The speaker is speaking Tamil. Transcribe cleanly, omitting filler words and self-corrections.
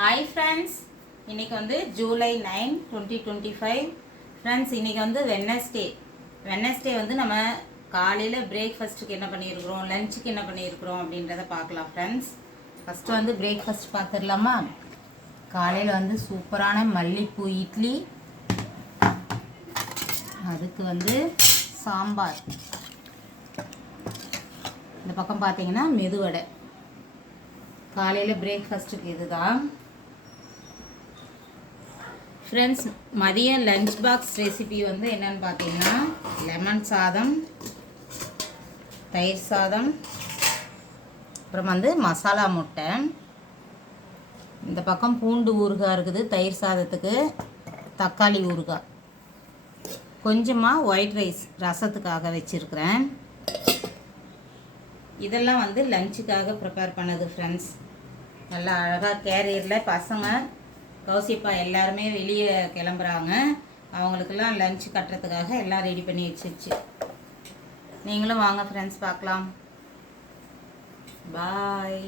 ஹாய் ஃப்ரெண்ட்ஸ், இன்றைக்கி வந்து ஜூலை 9 2025. ஃப்ரெண்ட்ஸ், இன்றைக்கி வந்து வெட்னஸ்டே வந்து நம்ம காலையில் பிரேக்ஃபாஸ்ட்டுக்கு என்ன பண்ணியிருக்கிறோம், லஞ்சுக்கு என்ன பண்ணியிருக்கிறோம் அப்படின்றத பார்க்கலாம். ஃப்ரெண்ட்ஸ், ஃபஸ்ட்டு வந்து பிரேக்ஃபாஸ்ட் பார்த்துடலாமா? காலையில் வந்து சூப்பரான மல்லிப்பூ இட்லி, அதுக்கு வந்து சாம்பார், இந்த பக்கம் பார்த்தீங்கன்னா மெதுவடை. காலையில் பிரேக்ஃபாஸ்ட்டுக்கு இதுதான் ஃப்ரெண்ட்ஸ். மதியம் லஞ்ச் பாக்ஸ் ரெசிபி வந்து என்னென்னு பார்த்தீங்கன்னா லெமன் சாதம், தயிர் சாதம், அப்புறம் வந்து மசாலா முட்டை. இந்த பக்கம் பூண்டு ஊறுகாய் இருக்குது தயிர் சாதத்துக்கு, தக்காளி ஊறுகாய், கொஞ்சமாக ஒயிட் ரைஸ் ரசத்துக்காக வச்சுருக்கிறேன். இதெல்லாம் வந்து லஞ்சுக்காக ப்ரிப்பேர் பண்ணது ஃப்ரெண்ட்ஸ். நல்லா அழகாக கேரியரில் பசங்க கௌசிப்பா எல்லாருமே வெளியே கிளம்புறாங்க. அவங்களுக்கெல்லாம் லஞ்ச் கட்டுறதுக்காக எல்லாம் ரெடி பண்ணி வச்சிருச்சு. நீங்களும் வாங்க ஃப்ரெண்ட்ஸ், பார்க்கலாம். பாய்.